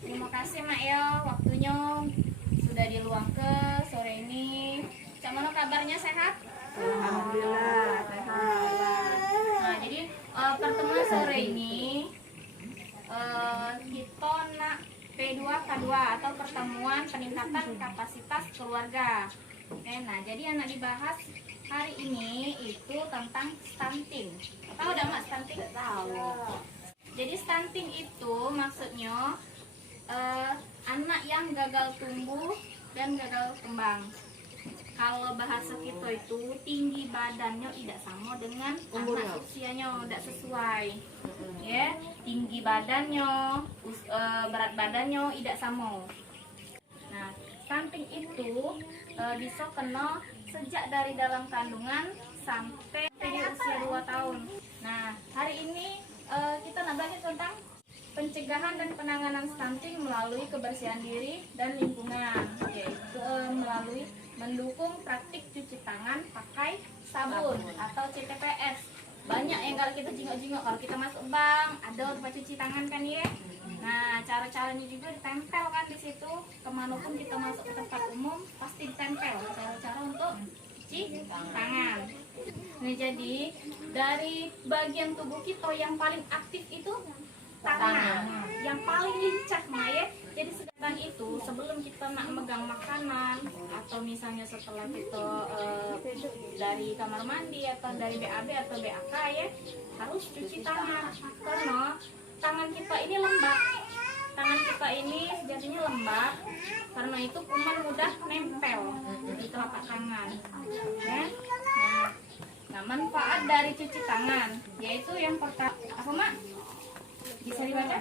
Terima kasih Mak ya, waktunya sudah diluang ke sore ini. Cak mana kabarnya, sehat? Alhamdulillah sehat. Nah, jadi pertemuan sore ini kita nak P2K2 atau pertemuan peningkatan kapasitas keluarga. Oke, nah jadi yang nak dibahas hari ini itu tentang stunting. Tahu udah Mak stunting? Tahu. Jadi stunting itu maksudnya anak yang gagal tumbuh dan gagal kembang. Kalau bahasa kita itu tinggi badannya tidak sama dengan anak usianya, tidak sesuai. Ya, tinggi badannya, berat badannya tidak sama. Nah, stunting itu bisa kena sejak dari dalam kandungan sampai di usia 2 tahun. Nah, hari ini kita nak belajar tentang pencegahan dan penanganan stunting melalui kebersihan diri dan lingkungan, yaitu melalui mendukung praktik cuci tangan pakai sabun atau CTPS. Banyak yang kalau kita jingok-jingok, kalau kita masuk bank ada tempat cuci tangan kan ya. Nah, cara-caranya juga ditempel kan di situ. Kemanapun kita masuk ke tempat umum pasti ditempel cara-cara untuk cuci tangan. Nah, jadi dari bagian tubuh kita yang paling aktif itu tangan, yang paling lincah Maya. Jadi sedangkan itu sebelum kita nak megang makanan atau misalnya setelah kita dari kamar mandi atau dari BAB atau BAK ya, harus cuci tangan karena tangan kita ini lembab. Tangan kita ini sejatinya lembab, karena itu kuman mudah nempel di telapak tangan. Ya. Nah, manfaat dari cuci tangan yaitu yang pertama apa Mak? Bisa dibaca?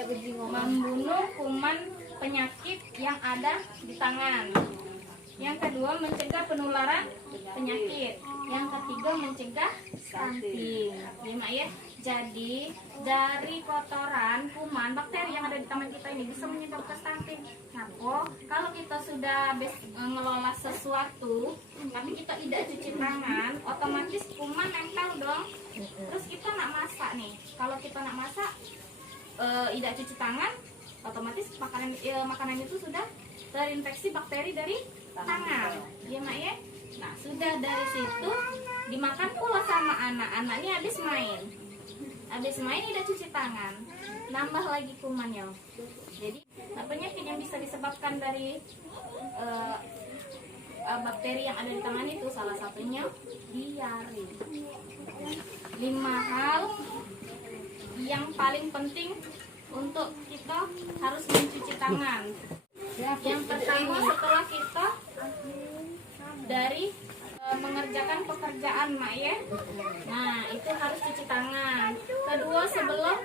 Membunuh kuman penyakit yang ada di tangan. Yang kedua, mencegah penularan penyakit. Yang ketiga, mencegah stunting. Ya. Jadi dari kotoran kuman bakteri yang ada di tangan kita ini bisa menyebabkan stunting. Nah, kalau kita sudah mengelola sesuatu tapi kita tidak cuci tangan, otomatis kuman nempel dong. Terus kita nak masak nih, kalau kita nak masak tidak cuci tangan, otomatis makanan itu sudah terinfeksi bakteri dari tangan, ya Mak ya. Nah, sudah dari situ dimakan pula sama anak-anaknya habis main tidak cuci tangan, nambah lagi kumannya. Jadi penyakit yang bisa disebabkan dari bakteri yang ada di tangan itu salah satunya diare. 5 hal yang paling penting untuk kita harus mencuci tangan. Yang pertama, setelah kita dari mengerjakan pekerjaan Mak ya, nah itu harus cuci tangan. Kedua, sebelum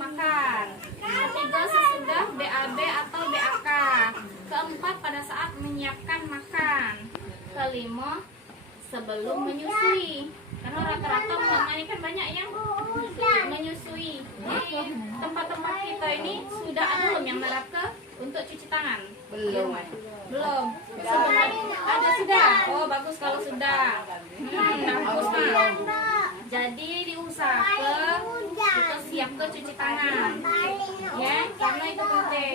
makan. Ketiga, sesudah BAB atau BAK. Keempat, pada saat menyiapkan makan. Kelima, sebelum menyusui. Karena rata-rata mama ini kan banyak yang menyusui. Di tempat-tempat kita ini sudah ada belum yang nerapkan untuk cuci tangan? Belum. Ada sudah. Oh, bagus kalau sudah. Bagus Mak. Jadi diusahakan kita siap ke cuci tangan. Ya, karena itu penting.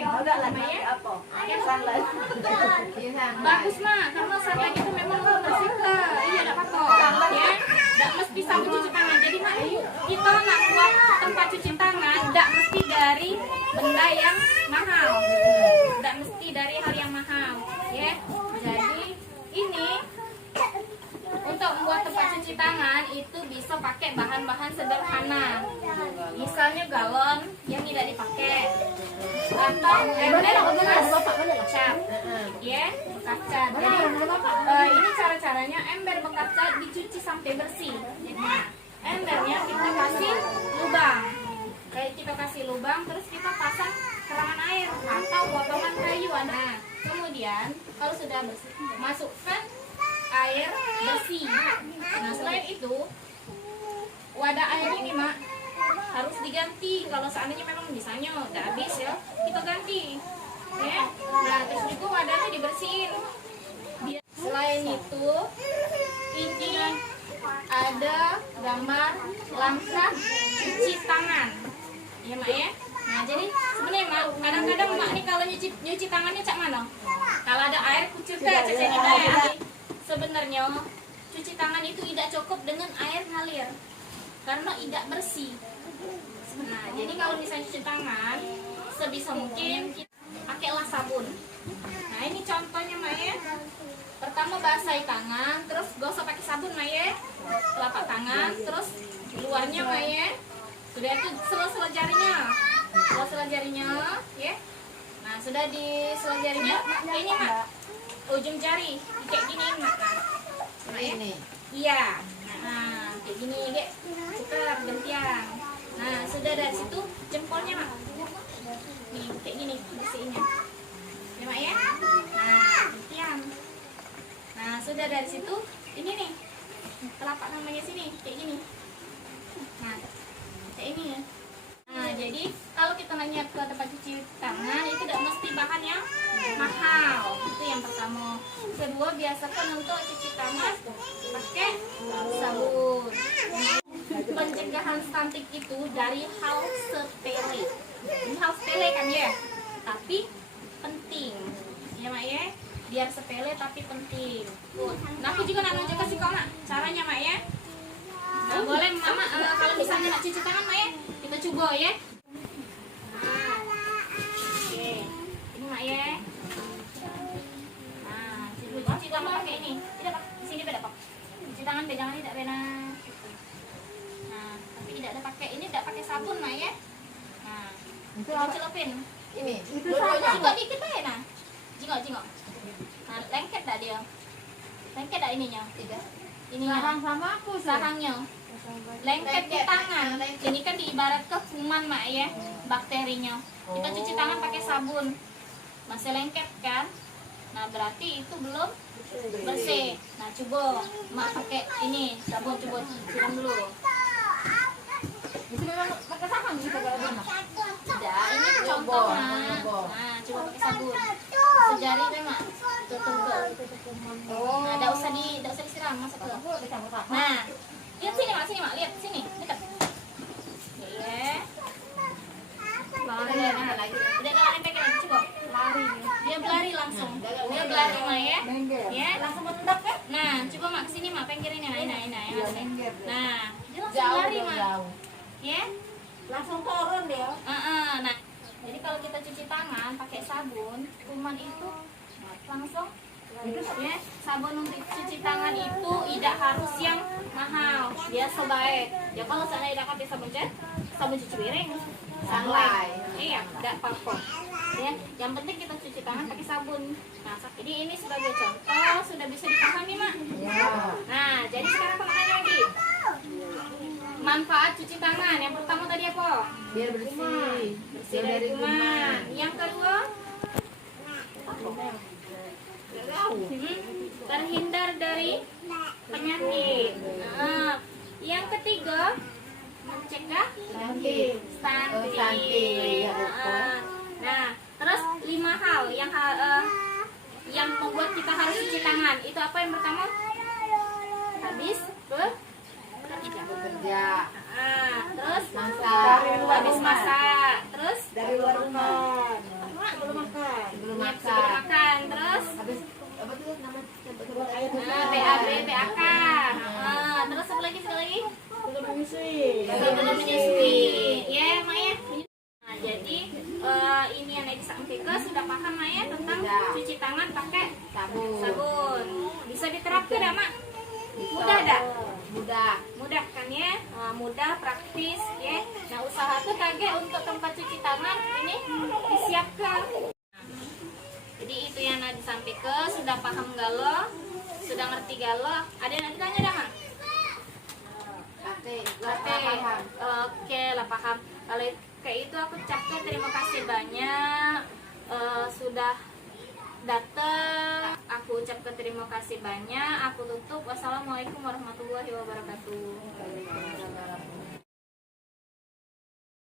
Ya. Bagus Mak, karena sunlight itu memang bersihkan. Iya, enggak apa-apa. Ya. Tidak mesti sabun cuci tangan. Jadi Mak, kita nak buat tempat cuci tangan tidak mesti dari benda yang mahal. Tidak mesti dari hal yang mahal. Ya. Jadi ini untuk membuat tempat cuci tangan itu bisa pakai bahan-bahan sederhana. Misalnya galon yang tidak dipakai atau ember bekas cat. Ya, bekas cat. Jadi ini cara-caranya ember bekas cat dicuci sampai bersih. Nah, embernya kita kasih lubang. Kayak kita kasih lubang, terus kita pasang kerangan air atau potongan kayu. Nah, kemudian kalau sudah bersih, masukkan air bersih. Nah, selain itu wadah air ini Mak harus diganti. Kalau seandainya memang misalnya udah habis ya, kita ganti. Ya. Nah, terus juga wadahnya dibersihin. Selain itu, ini ada gambar langkah cuci tangan. Sudah, cuci tangan. Sebenarnya cuci tangan itu tidak cukup dengan air ngalir karena tidak bersih. Nah, jadi kalau misalnya cuci tangan, sebisa mungkin kita pakailah sabun. Nah, ini contohnya Maya. Pertama basahi tangan, terus gosok pakai sabun Maya. Telapak tangan, terus luarnya Maya. Sudah itu sela-sela jarinya. Sela-sela jarinya, ya. Nah, sudah di sela jarinya, ini Mak. Ujung jari kayak gini Mak. Nah, Ini. iya. Nah, kayak gini, Dek. Putar gantian. Nah, sudah dari situ jempolnya Mak. Nih, kayak gini bersihinnya. Ya Mak ya. Nah, gantian. Nah, sudah dari situ ini nih. Telapak namanya sini kayak gini. Nah, kayak ini ya. Nah, jadi kalau kita nanya ke tempat cuci tangan itu tidak mesti bahan yang mahal. Itu yang pertama. Kedua, biasakan untuk cuci tangan pakai sabun. Pencegahan stunting itu dari hal sepele. Ini hal sepele kan ya, tapi penting. Ya Mak ya, biar sepele tapi penting. Nah, aku juga nak nunjuk kasih kau Mak caranya Mak ya. Nah, boleh Mama kalau misalnya nak cuci tangan Mak ya, kita coba ya. Nah, oke, ini Mak ya. Nah, cuci tangan pakai ini. Tidak Pak, di sini beda Pak. Cuci tangan pegangan tidak beda. Nah, tapi tidak ada pakai ini, tidak pakai sabun Mak ya. Nah, kita celupin. Ini. Jingok dikit aja nah. Jingok. Nah, lengket dah dia. Lengket dah ininya. Ininya. Sarang sama aku sih. Sarangnya. Lengket di tangan. Ini kan diibarat ke kuman Mak ya, bakterinya. Kita cuci tangan pakai sabun. Masih lengket kan? Nah, berarti itu belum bersih. Nah, coba Mak pakai ini sabun, coba siram dulu. Itu memang pakai sarang gitu kalau mana? Tidak, ini contoh Mak. Nah, coba pakai sabun. Sejari deh Mak. Tutup. Nah, enggak usah disiram, masuk ke. Nah, lihat sini Mak, lihat sini, dekat. Ya. Udah lempeng lagi, coba. Lari. Dia berlari langsung. Dia berlari Mak ya. Ya, langsung menendap kan? Nah, coba Mak kesini Mak, penggirinnya. Nah. Dia langsung lari Mak. Ya. Langsung turun dia. Nah, jadi kalau kita cuci tangan pakai sabun, kuman itu langsung ya. Sabun untuk cuci tangan itu tidak harus yang mahal, biasa baik. Ya kalau saya tidak pakai sabun cuci piring, sunlight, iya, tidak apa-apa. Ya, yang penting kita cuci tangan pakai sabun. Nah, jadi ini sebagai contoh sudah bisa dipahami Mak. Ya. Nah, jadi sekarang aku tanya lagi. Manfaat cuci tangan yang pertama tadi apa? Biar bersih. Bersih dari kuman. Yang kedua, terhindar dari penyakit. Nah, yang ketiga, mencegah Stunting. stunting. Nah, terus 5 hal yang membuat kita harus cuci tangan. Itu apa yang pertama? Habis Bekerja. terus Masak. habis masak, terus Dari luar rumah. Belum makan. Belum sebelum makan. makan, terus Habis apa tuh namanya? BAB, BAK. Terus apa lagi? Belum menyusui. Sebelum menyusui. Ya, Maya. Nah, jadi ini yang disampaikan sudah paham Maya tentang cuci tangan pakai sabun. Bisa diterapkan ya, Mak? Mudah dah. Mudah kan ya? Mudah, praktis ya. Nah, usaha tuh kaget untuk tempat cuci tangan ini disiapkan. Jadi itu yang disampaikan, sudah paham galo? Sudah ngerti galo? Ada yang tanya dah, Mak? Oke lah paham. Kalau kayak itu aku ucapkan terima kasih banyak sudah datang. Aku ucapkan terima kasih banyak. Aku tutup. Wassalamualaikum warahmatullahi wabarakatuh.